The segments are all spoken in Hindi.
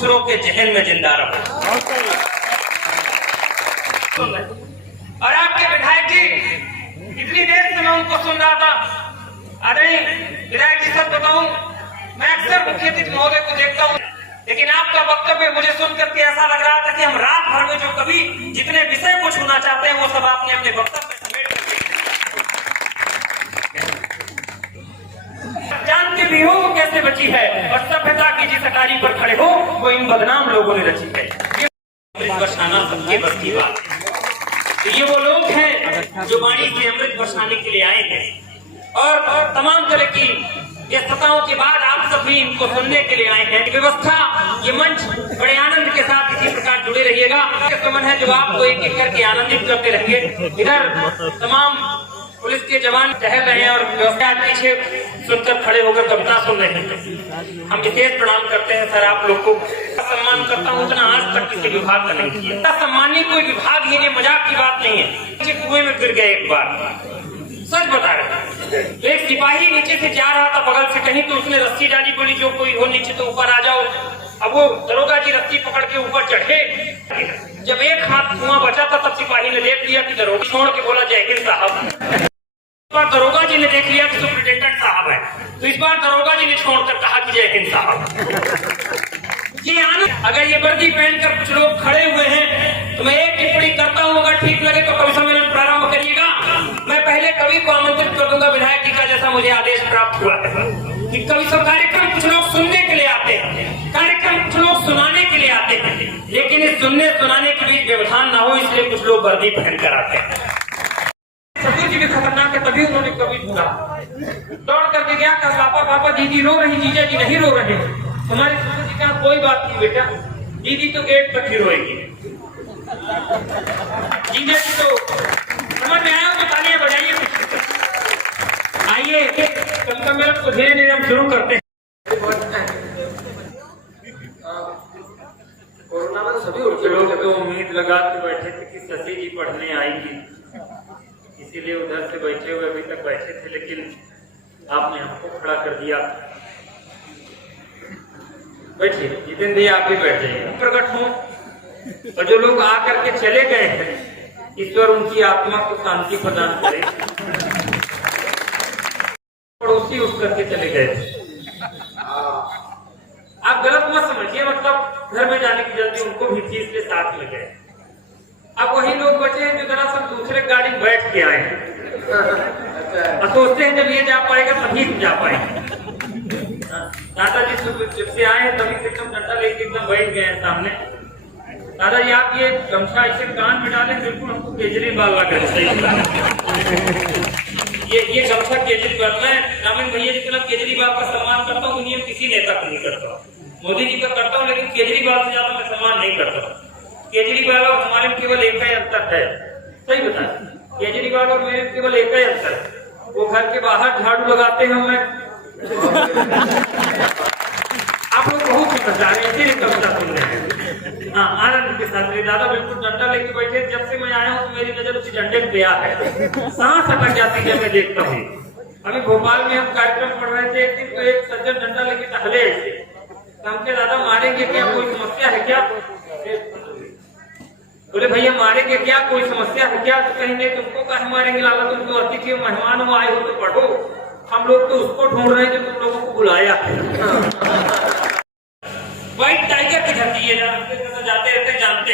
दूसरों के जहन में जिंदा रहो। और आपके विधायक जी, इतनी देर से मैं उनको सुन रहा था। अरे विधायक जी, सच बताऊं, मैं अक्सर मुख्यमंत्री महोदय को देखता हूं, लेकिन आपका वक्तव्य मुझे सुनकर के ऐसा लग रहा था कि हम रात भर में जो कभी जितने विषय को छूना चाहते हैं वो सब आपने अपने वक्तव्य में समेट कर जानते भी हो वो कैसे बची है, और सभ्यता की जिस अटारी पर खड़े हो वो इन बदनाम लोगों ने रची है। ये बरसाना सबके बस की बात है। तो ये वो लोग हैं जो वाणी से अमृत बरसाने के लिए आए हैं, और तमाम तरह की ये सताओं के बाद आप सभी इनको सुनने के लिए आए हैं। व्यवस्था, ये मंच बड़े आनंद के साथ इसी प्रकार जुड़े रहिएगा। समन है जो आपको एक एक करके आनंदित करते रहेंगे। इधर तमाम पुलिस के जवान टहल रहे हैं और व्यवस्था पीछे सुनकर खड़े होकर कविता सुन रहे हैं। हम विशेष प्रणाम करते हैं सर, आप लोग को सम्मान करता हूँ, उतना आज तक किसी विभाग का नहीं किया। सम्मानी कोई विभाग ही नहीं, मजाक की बात नहीं है। कुएं में गिर गए एक बार, सच बता रहे। एक सिपाही नीचे से जा रहा था बगल से कहीं, तो उसने रस्सी डाली, बोली जो कोई हो नीचे तो ऊपर आ जाओ। अब वो दरोगा जी रस्सी पकड़ के ऊपर चढ़े। जब एक हाथ धुआं बचा था तब सिपाही ने देख लिया कि दरोगा, छोड़ के बोला जय हिंद साहब। इस बार दरोगा जी ने देख लिया कि सुपरिटेंडेंट साहब है, तो इस बार दरोगा जी ने छोड़कर कहा कि जय हिंद साहब। ये आनंद, अगर ये वर्दी पहनकर कुछ लोग खड़े हुए हैं तो मैं एक टिप्पणी करता हूँ, अगर ठीक लगे तो कवि सम्मेलन प्रारंभ करिएगा। मैं पहले कवि को आमंत्रित कर दूंगा विधायक जी का, जैसा मुझे आदेश प्राप्त हुआ है कि कवि सब कार्यक्रम कुछ लोग सुनने के लिए आते हैं, कार्यक्रम कुछ लोग सुनाने के लिए आते हैं, लेकिन इस सुनने सुनाने के बीच व्यवधान ना हो इसलिए कुछ लोग वर्दी पहन कर आते हैं। ससुर जी भी खतरनाक है, तभी उन्होंने कवि सुना। दौड़ करके गया, कहा पापा पापा दीदी रो रही, जीजा जी नहीं रो रहे। हमारे ससुर जी कहा कोई बात नहीं बेटा, दीदी तो गेट तक ही रोएगी, जीजा जी तो समझ में आया तो तालियां बजाइए। आइए कल सम्मेलन को धीरे धीरे हम शुरू करते हैं। कोरोना में सभी लोग तो उम्मीद लगा के बैठे थे कि शशि जी पढ़ने आएंगी, इसीलिए उधर से बैठे हुए अभी तक बैठे थे, लेकिन आपने हमको खड़ा कर दिया। बैठिए जितेंद्र जी, आप भी बैठ जाइए। प्रकट हो, और जो लोग आकर के चले गए हैं ईश्वर उनकी आत्मा को शांति प्रदान करे। पड़ोसी उठ करके चले गए थे, आप गलत मत समझिए, मतलब घर में जाने की जल्दी उनको भी थी इसलिए साथ में गए। अब वही लोग बचे हैं जो दरअसल दूसरे गाड़ी बैठ के आए हैं और सोचते हैं जब ये जा पाएगा तभी जा पाएंगे। दादाजी जब से आए हैं तभी से एकदम डंडा लेके एकदम बैठ गए हैं सामने। दादाजी आप ये गमछा इसे कान में डालें, बिल्कुल हमको केजरीवाल लग रहा है। ये गमछा केजरीवाल, मैं ग्रामीण भैया जितना केजरीवाल का सम्मान करता हूँ दुनिया में किसी नेता को नहीं करता। मोदी जी का करता हूँ, लेकिन केजरीवाल से ज्यादा मैं सम्मान नहीं करता। केजरीवाल और हमारे में केवल एक ही अंतर है, सही बता, केजरीवाल और मेरे केवल एक ही अंतर है, वो घर के बाहर झाड़ू लगाते हैं, मैं आप लोग बहुत समझ आ रहे हैं, इसीलिए कविता सुन रहे हैं। हाँ, आनंद के साथ मेरे दादा बिल्कुल डंडा लेके बैठे। जब से मैं आया हूँ तो मेरी नजर उसी डंडे पे गया है, सांस अटक जाती है मैं देखता हूँ। अभी भोपाल में हम कार्यक्रम पढ़ रहे थे, एक दिन तो एक सज्जन डंडा लेके टहले ऐसे, हमसे दादा मारेंगे क्या, कोई समस्या है क्या? बोले भैया मारेंगे क्या, कोई समस्या है क्या? तो कहेंगे तुमको कहा मारेंगे, लाला तुम तो अतिथि मेहमान हो, आए हो तो पढ़ो, हम लोग तो उसको ढूंढ रहे हैं जो तुम लोगों को बुलाया है। व्हाइट टाइगर की धरती है, जाते रहते जानते,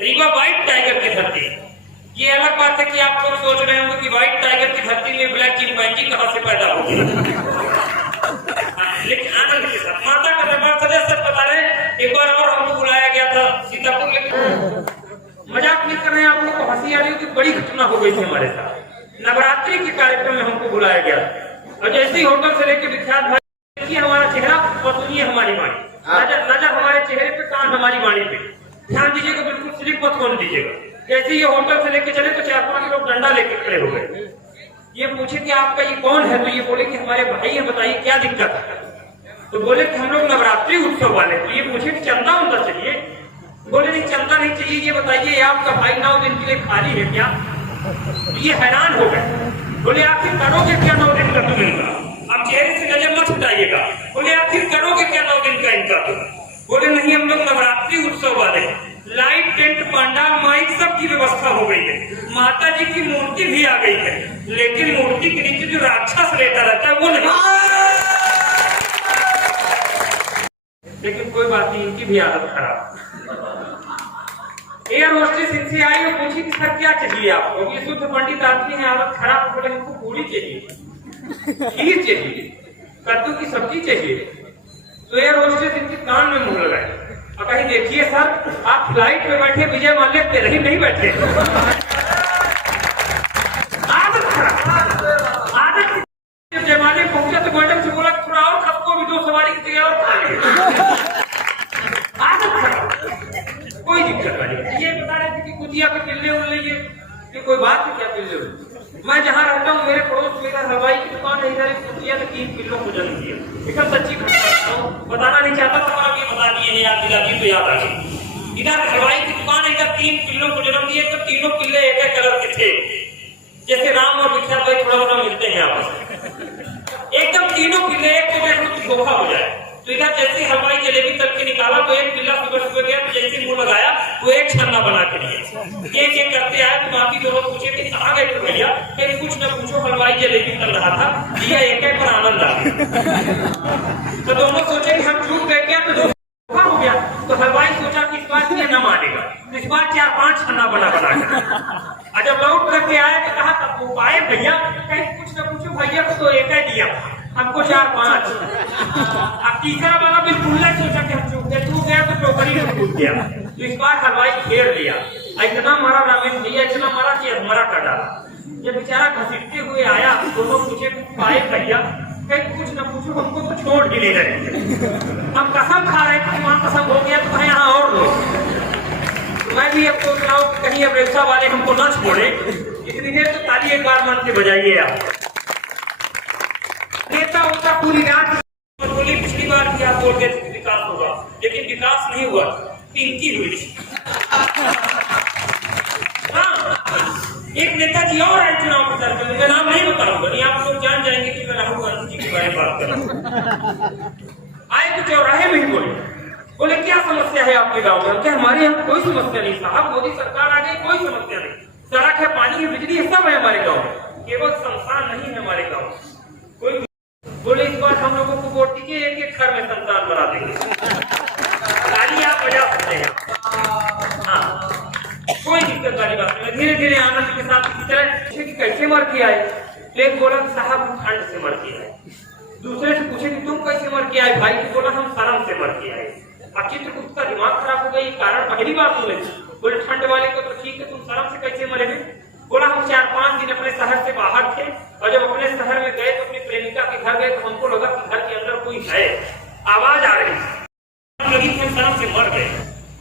रीवा व्हाइट टाइगर की धरती। ये अलग बात है कि आप लोग सोच रहे होंगे कि व्हाइट टाइगर की धरती में ब्लैक चिंपैंजी कहां से पैदा होगी। लेकिन आनंद के साथ माता का दरबार सदस्य बता रहे, एक बार और हमको बुलाया गया था सीतापुर, लेकिन मजाक नहीं कर रहे हैं, आप लोग को हंसी आ रही है कि बड़ी घटना हो गई थी हमारे साथ। नवरात्रि के कार्यक्रम में हमको बुलाया गया और जैसे ही होटल से लेके विख्यात भाई, देखिए हमारा चेहरा और सुनिए हमारी वाणी, नजर हमारे चेहरे पे, कान हमारी वाणी पे, ध्यान दीजिएगा, बिल्कुल स्लिप मत खोल दीजिएगा। जैसे ही ये होटल से लेके चले तो 4-5 लोग डंडा लेके खड़े हो गए। ये पूछे कि आपका ये कौन है, तो ये बोले कि हमारे भाई है, बताइए क्या दिक्कत है? तो बोले कि हम लोग नवरात्रि उत्सव वाले। तो ये पूछे कि चंदा उनका चाहिए? बोले नहीं चंदा नहीं चाहिए, ये बताइए आपका भाई 9 दिन के लिए खाली है क्या? ये हैरान हो गए, बोले आखिर करोगे क्या 9 दिन का तुम इनका? आप चेहरे से नजर मत उठाइएगा। बोले आखिर करोगे क्या 9 दिन का इनका? बोले नहीं हम लोग नवरात्रि उत्सव वाले लाइट, टेंट, पंडाल, माइक सब की व्यवस्था हो गई है। माता जी की मूर्ति भी आ गई है, लेकिन मूर्ति के नीचे जो राक्षस लेटा रहता है वो नहीं। लेकिन कोई बात नहीं, इनकी भी आदत खराब। एयर होस्टेस इनसे आई और पूछी कि सर क्या चाहिए आपको? ये शुद्ध पंडित आदमी है, आदत खराब। बोले हमको पूरी चाहिए, खीर चाहिए, कद्दू की सब्जी चाहिए। तो एयर होस्टेस इनके कान में मुंह लगाए और कहीं देखिए सर, आप फ्लाइट में बैठे विजय माल्या पे नहीं बैठे। आदत खराब, आदत। जब जयमाल्या पहुंचा तो मैडम से बोला थोड़ा और सबको भी 2 सवारी की और खा ले। आदत खराब, कोई दिक्कत नहीं। ये बता रहे थे कि कुतिया पे पिल्ले उल्ले, ये कोई बात है क्या पिल्ले उल्ले? मैं जहाँ रहता हूँ मेरे पड़ोस में हलवाई की दुकान है, इधर कुतिया ने 3 पिल्लों को जन्म दिया। इधर सच्ची घटना बताना नहीं चाहता था, पर ये बता दिए, याद दिला दी तो याद आ गई। इधर हलवाई की दुकान है, इधर 3 पिल्लों को जन्म दिए। तो तीनों पिल्ले एक एक कलर के थे, जैसे राम और विख्यात भाई थोड़ा थोड़ा मिलते हैं आपस में। एकदम तीनों पिल्ले एक जगह धोखा हो जाए। तो इधर जैसे हलवाई जलेबी तल के निकाला तो एक पिल्ला सुबह सुबह गया, तो जैसे मुंह लगाया तो एक छन्ना बना के दिया। एक करते आए तो बाकी दोनों पूछे कि कहाँ गए थे भैया? फिर कुछ न पूछो, हलवाई जलेबी तल रहा था, दिया एक पर आनंद आ गया। तो दोनों सोचे कि हम चूक गए क्या, तो धोखा हो गया। तो हलवाई सोचा कि इस बार ये न मानेगा, तो इस बार 4-5 छन्ना बना के। जब लौट करके आए तो कहा तब वो आए भैया, कहीं कुछ न पूछो, भैया को तो एक ही दिया, हमको 4-5। अब तीसरा वाला बिल्कुल नहीं सोचा कि हम चूक गए, चूक गया तो टोकरी में कूद गया। तो इस बार हलवाई घेर लिया, इतना मारा रामेश भैया, इतना मारा कि हमारा का डाला। जब बेचारा घसीटते हुए आया, दोनों पूछे आए भैया, कहीं कुछ न पूछो, हमको तो छोड़ ही नहीं रहे। हम कसम खा रहे थे, वहाँ कसम हो गया तो यहाँ और लो। मैं भी अब सोच रहा हूँ कहीं अब रेखा वाले हमको न छोड़े, इतनी देर तो ताली एक बार मन से बजाइए आप। नेता होता पूरी रात बोली, पिछली बार भी आप बोल गए थे विकास होगा, लेकिन विकास नहीं हुआ, पिंकी हुई। हाँ, एक नेताजी और आए चुनाव प्रचार करने, मैं नाम नहीं बताऊंगा, नहीं आप लोग जान जाएंगे कि मैं राहुल गांधी जी के बारे में बात कर रहा हूँ। आए तो चौराहे में ही बोले क्या समस्या है आपके गांव में? क्या हमारे यहाँ कोई समस्या नहीं साहब, मोदी सरकार आ गई, कोई समस्या नहीं, सड़क है, पानी है, बिजली है, सब है हमारे गाँव में, केवल शमशान नहीं है हमारे गाँव में। कोई बोले इस बार हम लोगों को वोट दीजिए, एक घर में शमशान बना देंगे। ताली आप बजा सकते हैं। हाँ, कोई दिक्कत वाली बात नहीं। धीरे धीरे आनंद के साथ इसी तरह कैसे मर के आए? एक बोला साहब ठंड से मर के आए। दूसरे से पूछे कि तुम कैसे मर के आए भाई? तो बोला हम शर्म से मर के आए। अब चित्रगुप्त का दिमाग खराब हो गई, कारण पहली बार सुने। बोले ठंड वाले को तो ठीक है, तुम शर्म से कैसे मरेंगे? बोला हम 4-5 दिन अपने शहर से बाहर थे, और जब अपने शहर में गए तो अपनी प्रेमिका के घर गए तो हमको लगा कि घर के अंदर कोई है, आवाज आ रही लगी, हम शर्म से मर गए।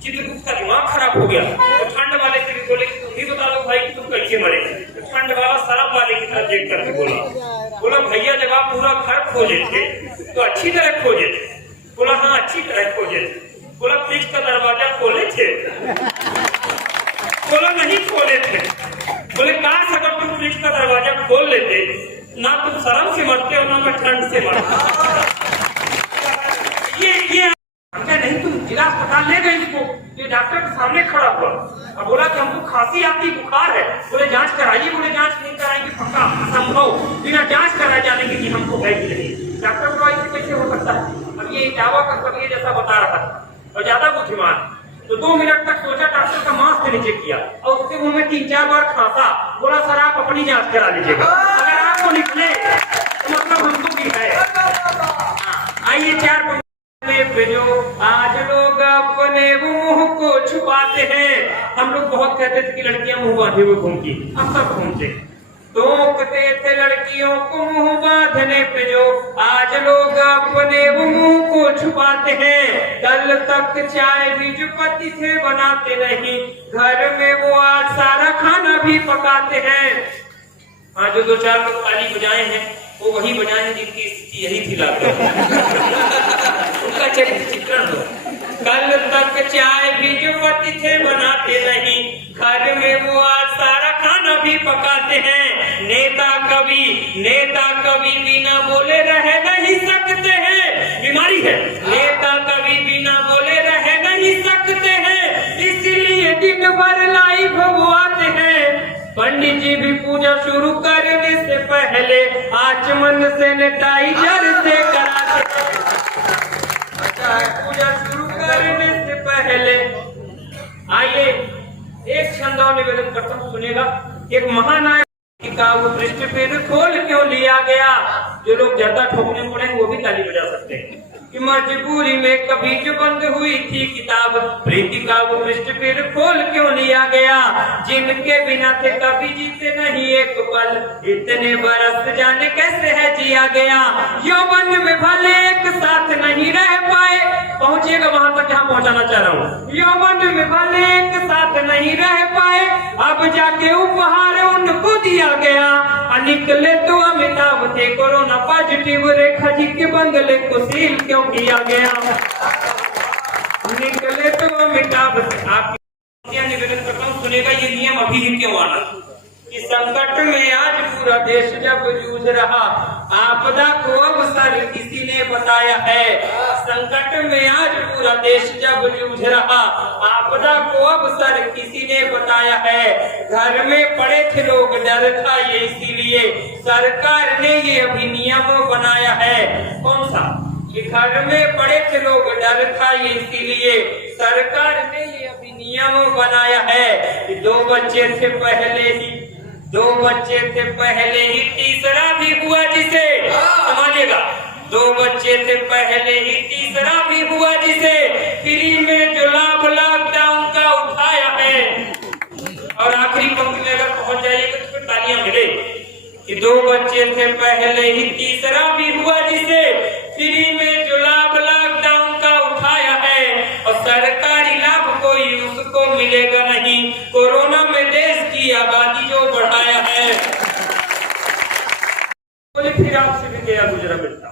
चित्रगुप्त का दिमाग खराब हो गया। तो ठंड वाले से भी बोले कि तुम ही बता दो भाई कि तुम कैसे मरे? तो ठंड वाला शर्म वाले की तरफ देख करके बोला भैया जब आप पूरा घर खोजे थे तो अच्छी तरह खोजे थे। बोला हाँ अच्छी तरह खोजे थे। बोला फ्रिज का दरवाजा खोले थे? बोला नहीं खोले थे। बोले काश अगर तुम फ्रिज का दरवाजा खोल लेते, ना तुम शर्म से मरते और ना मैं ठंड से मरता। ये नहीं, तुम जिला अस्पताल ले गए इसको, ये डॉक्टर के सामने खड़ा हुआ और बोला कि हमको खांसी आती, बुखार है। बोले जांच कराइए। बोले जांच नहीं कराएंगे, पक्का संभव बिना जांच कराए जानेंगे कि हमको है कि नहीं। डॉक्टर बोला ऐसे कैसे हो सकता है? अब ये दावा का सब ये जैसा बता रहा था और ज्यादा बुद्धिमान, तो 2 मिनट तक सोचा, डॉक्टर का मास्क नीचे किया और उसके मुंह में 3-4 बार खांसा। बोला सर आप अपनी जांच करा लीजिएगा, अगर आपको निकले तो मतलब हमको भी है। आइए 4 पे जो आज लोग अपने मुंह को छुपाते हैं। हम लोग बहुत कहते थे कि लड़कियां मुंह बांधे हुए घूमती, अब सब घूमते टोकते थे लड़कियों को मुंह बांधने पे, जो आज लोग अपने मुंह को छुपाते हैं। कल तक चाय भी जो पति थे बनाते नहीं, घर में वो आज सारा खाना भी पकाते हैं। हाँ, जो 2-4 लोग ताली बजाए हैं वो वही बजाए हैं जिनकी स्थिति यही थी लाते उनका चित्रण हो। कल तक चाय भी जो पति थे बनाते नहीं, घर में वो आज सारा खाना भी पकाते हैं। नेता कभी बिना बोले रह नहीं सकते हैं, बीमारी है। नेता कभी बिना बोले रह नहीं सकते पूजा शुरू करने से पहले आचमन सैनिटाइजर से कराते। अच्छा है, पूजा शुरू करने से पहले। आइए एक छंद और निवेदन करता हूँ, सुनिएगा। एक महानायक का वो पृष्ठ पर खोल क्यों लिया गया? जो लोग ज्यादा ठोकने पड़े वो भी ताली बजा सकते हैं। कि मजबूरी में कभी जो बंद हुई थी किताब, प्रीति का वो पृष्ठ फिर खोल क्यों लिया गया? जिनके बिना थे कभी जीते नहीं एक पल, इतने बरस जाने कैसे है जिया गया। यौवन में भले एक साथ नहीं रह पाए, पहुंचेगा वहां तक जहां पहुंचाना चाह रहा हूँ। यौवन में भले एक साथ नहीं रह पाए, अब जाके उपहार उनको दिया गया। निकले तो अमिताभ थे कोरोना पॉजिटिव, रेखा जी के बंगले को सील क्यों किया गया? निकले तो अमिताभ थे। आप निवेदन करता हूँ, सुनेगा ये नियम अभी ही क्यों आना। कि संकट में आज पूरा देश जब जूझ रहा, आपदा को अवसर किसी ने बताया है। संकट में आज पूरा देश जब जूझ रहा, आपदा को अवसर किसी ने बताया है। घर में पड़े थे लोग, डर था ये इसीलिए सरकार ने ये अधिनियम बनाया है। कौन सा? कि घर में पड़े थे लोग, डर था ये इसीलिए सरकार ने ये अधिनियम बनाया है। कि दो बच्चे थे पहले ही तीसरा भी हुआ जिसे, समझिएगा, 2 बच्चे थे पहले ही तीसरा भी हुआ जिसे, फ्री में जो लाभ लॉकडाउन का उठाया है। और आखिरी पंक्ति में अगर पहुंच जाइएगा तो फिर तालियां मिले। कि 2 बच्चे थे पहले ही तीसरा भी हुआ जिसे, फ्री में जो लाभ लॉकडाउन का उठाया है। और सरकारी लाभ कोई उसको मिलेगा नहीं, कोरोना में देश की आबादी जो बढ़ाया है। बोले फिर आपसे भी गया गुजरा मिलता।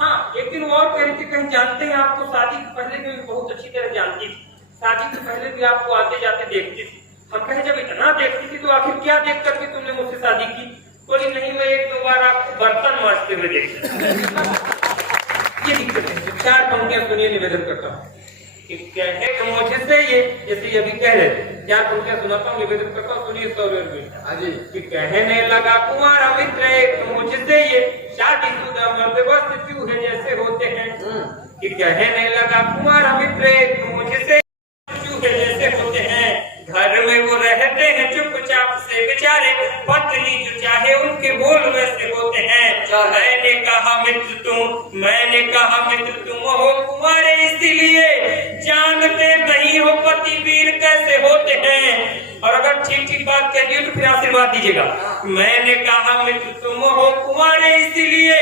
हाँ, एक दिन और कह रही थी, कहीं जानते हैं आपको शादी से पहले भी बहुत अच्छी तरह जानती थी, शादी से पहले भी आपको आते जाते देखती थी। हम कहे जब इतना देखती थी तो आखिर क्या देख करके तुमने मुझसे शादी की? बोली नहीं, मैं 1-2 बार आपको बर्तन मांजते हुए देखी। ये दिक्कत है। 4 पंक्तियां सुनिए, निवेदन करता हूँ। कि कहे मुझसे ये, जैसे अभी कह रहे थे, 4 पंक्तियां सुनाता हूँ, निवेदन करता हूँ, सुनिए। 100 कि कहने लगा कुंवारा मित्र एक मुझसे ये, शादीशुदा मर्द बस चूहे जैसे होते हैं। कि कहने लगा कुंवारा मित्र एक मुझसे चूहे जैसे होते हैं। घर में वो रहते हैं चुपचाप से बेचारे, पत्नी जो चाहे उनके बोल वैसे होते हैं। मैंने कहा मित्र तुम हो कुंवारे इसीलिए, जानते नहीं हो पति वीर कैसे होते हैं। और अगर ठीक बात कह दी तो फिर आशीर्वाद दीजिएगा। मैंने कहा मित्र तुम हो कुंवारे इसीलिए,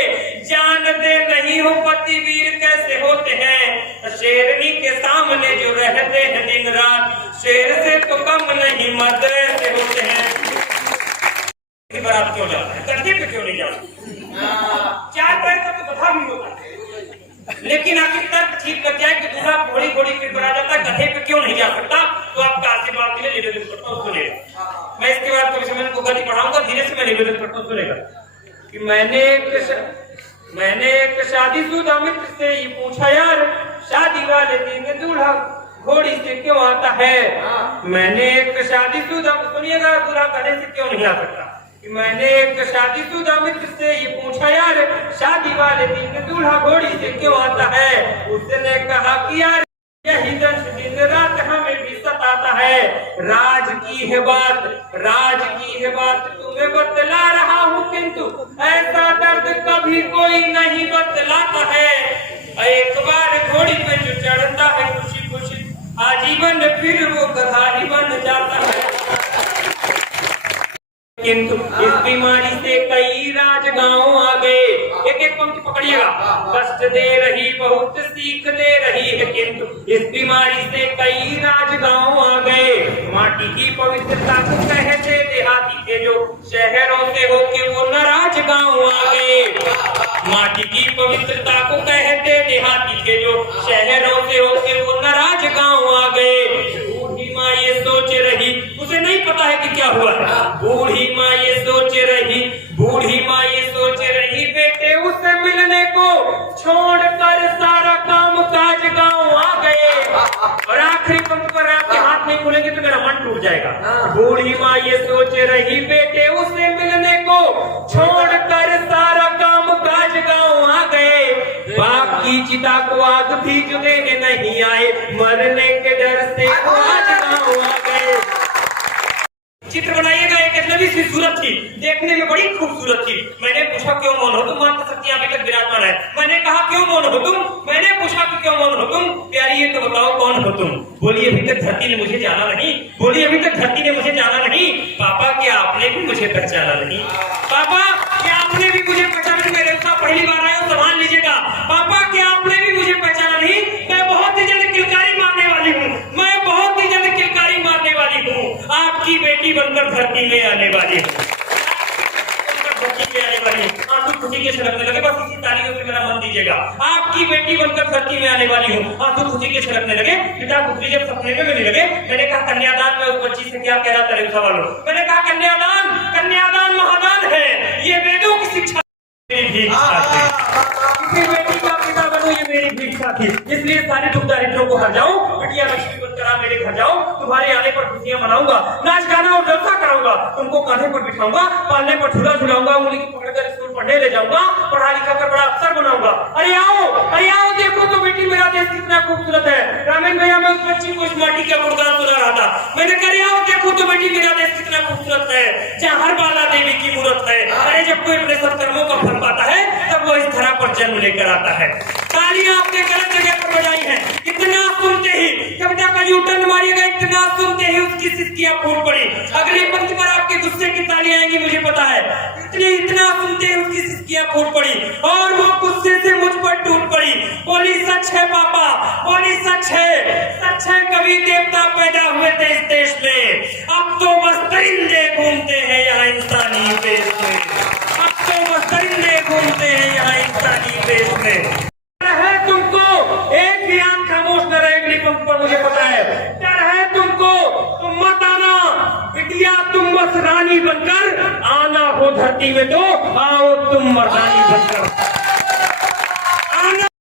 जानते नहीं हो पति वीर कैसे होते हैं। शेरनी के सामने जो रहते हैं दिन रात, शेर से तो कम नहीं मर्द ऐसे होते हैं। बारात क्यों जाता है, कंधे पे क्यों नहीं जाता? 4 पैर का तो गधा भी होता है, लेकिन आखिर तर्क ठीक लग जाए कि दूल्हा घोड़ी पे बढ़ा जाता है, गधे पे क्यों नहीं जा सकता? तो आपका आशीर्वाद के लिए निवेदन करता हूँ, सुनेगा। मैं इसके बाद कभी समय को गति बढ़ाऊंगा, धीरे से मैं निवेदन करता हूँ, सुनेगा। कि मैंने एक शादीशुदा मित्र से ये पूछा, यार शादी वाले दिन दूल्हा घोड़ी से क्यों आता है? मैंने एक शादीशुदा, सुनिएगा, दूल्हा गधे से क्यों नहीं आ सकता? मैंने एक शादीशुदा मित्र से ये पूछा, यार शादी वाले दिन दूल्हा घोड़ी से क्यों आता है? उसने कहा कि यार यही दर्द दिन रात हमें भी सताता है। राज की है बात तुम्हें बतला रहा हूँ, किंतु ऐसा दर्द कभी कोई नहीं बतलाता है। एक बार घोड़ी पे जो चढ़ता है खुशी आजीवन, फिर वो गधा ही बन जाता है। किंतु इस बीमारी से कई राजगांव आ गए। एक पंक्ति पकड़िएगा। कष्ट दे रही बहुत सीख दे रही है, किंतु इस बीमारी से कई राजगांव आ गए। माटी की पवित्रता को कहते देहाती के जो शहरों से होके वो नाराज गांव आ गए। माटी की पवित्रता को कहते देहाती के जो शहरों से होके वो नाराज गांव आ गए। बूढ़ी माँ ये सोच रही, उसे नहीं पता है कि क्या हुआ है। बूढ़ी माँ ये सोच रही बेटे उससे मिलने को छोड़कर सारा काम काज गांव आ गए। और आखिरी पंक्ति पर आपके हाथ में नहीं खोलेंगे तो मेरा मन टूट जाएगा। बूढ़ी माँ ये सोच रही बेटे उसे मिलने को, छोड़कर सारा काम काज गाँव आ गए, बाप की चिता को आग भी देने नहीं आए, मरने के डर से आज गाँव आ गए। चित्र बनाइएगा, एक अजनबी सी सूरत थी, देखने में बड़ी खूबसूरत थी। मैंने पूछा क्यों मौन हो तुम? माता शक्ति अभी तक विराजमान है। मैंने कहा क्यों मौन हो तुम? मैंने पूछा कि क्यों मौन हो तुम? प्यारी ये तो बताओ कौन हो तुम? बोली अभी तक धरती ने मुझे जाना नहीं। बोली अभी तक धरती ने मुझे जाना नहीं। पापा क्या आपने भी मुझे पहचाना नहीं? पापा क्या आपने भी मुझे पहचाना? मेरे साथ पहली बार आया, संभाल लीजिएगा। पापा क्या आपने भी मुझे पहचाना नहीं? मैं बहुत ही जल्द किलकारी मारने वाली हूँ, मैं बहुत ही जल्द किलकारी मारने वाली हूँ, आपकी बेटी बनकर धरती में आने वाली हूँ, धरती में आने वाली हूँ। आंसू खुशी के छलकने लगे, बस इसी तालियों से मेरा मन दीजिएगा। आपकी बेटी बनकर धरती में आने वाली हूँ, आंसू खुशी के छलकने लगे। पिता पुत्री जब सपने में मिलने लगे, मैंने कहा कन्यादान में उस बच्ची से क्या कह रहा था सवाल? मैंने कहा कन्यादान, कन्यादान महादान है, ये वेदों की शिक्षा मेरी भिक्षा थी। बेटी का पिता बनो ये मेरी भिक्षा थी, इसलिए सारे दुख दारिद्रों को हर जाऊं, बिटिया लक्ष्मी बनकर आ मेरे घर जाओ, तुम्हारे आने पर खुशियां मनाऊंगा, नाच गाना और जलसा कराऊंगा, तुमको कांधे पर बिठाऊंगा, पालने पर झूला झुलाऊंगा, उंगली की पकड़कर स्कूल पढ़ने ले जाऊंगा, पढ़ा लिखा कर बड़ा अफसर बनाऊंगा। अरे आओ देखो तो बेटी मेरा देश कितना खूबसूरत है। रामेन भैया मैं उस बच्ची को इस माटी का गुणगान सुना रहा था। मैंने कहा आओ देखो तो बेटी मेरा देश कितना खूबसूरत है, जहाँ हर बाला देवी की मूर्त है। अरे जब कोई अपने सत्कर्मों का फल पाता है तब वो इस धरा पर जन्म लेकर आता है। तालियां आपने गलत जगह पर बजाई हैं। इतना सुनते ही कविता का यूटर्न मारिएगा, इतना सुनते ही उसकी सिसकियां फूट पड़ी। अगले पंक्ति पर आपके गुस्से की तालियां आएंगी मुझे पता है। इतना सुनते ही उसकी सिसकियां फूट पड़ी और वो गुस्से से मुझ पर टूट पड़ी। बोली सच है पापा, बोली सच है कवि देवता पैदा हुए थे इस देश में, अब तो बस परिंदे घूमते हैं यहाँ इंसानी देश में, अब तो बस परिंदे घूमते हैं यहाँ इंसानी देश में। है तुमको एक भी आंख खामोश न रहे, अगली पंक्ति पर मुझे पता है। डर है तुमको, तुम मत आना बिटिया, तुम बस रानी बनकर आना हो धरती में तो आओ तुम मर्दानी बनकर।